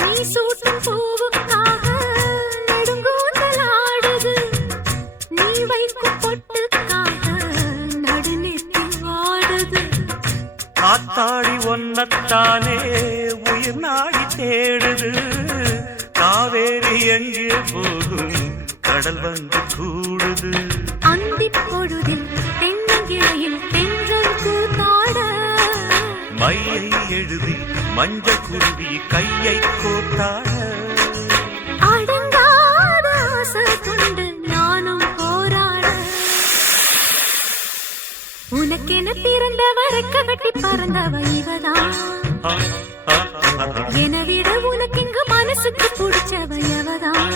நீ சூட்டும் பூவுக்காக நெடுங்கூந்தல் ஆடுது. நீ வைக்கும் பொட்டுக்காக நடுநெத்தி வாடுது. காத்தாடி ஒன்னத்தானே உயிர் நாடி தேடுது. காவேரி எங்கே போகும் கடல் வந்து கூடுது. அந்தி பொழுதில் தென்னங்கிளையில் தென்றல் கூத்தாட மையை எழுதி மஞ்சள் குருவி கையை கோத்தாட அடங்காத ஆசை கொண்டு நானும் போராட. உனக்கென பிறந்தவ ரெக்க கட்டி பறந்தவ இவதான். என விட உனக்கு இங்கு மனசுக்கு பிடிச்சவ எவதான்.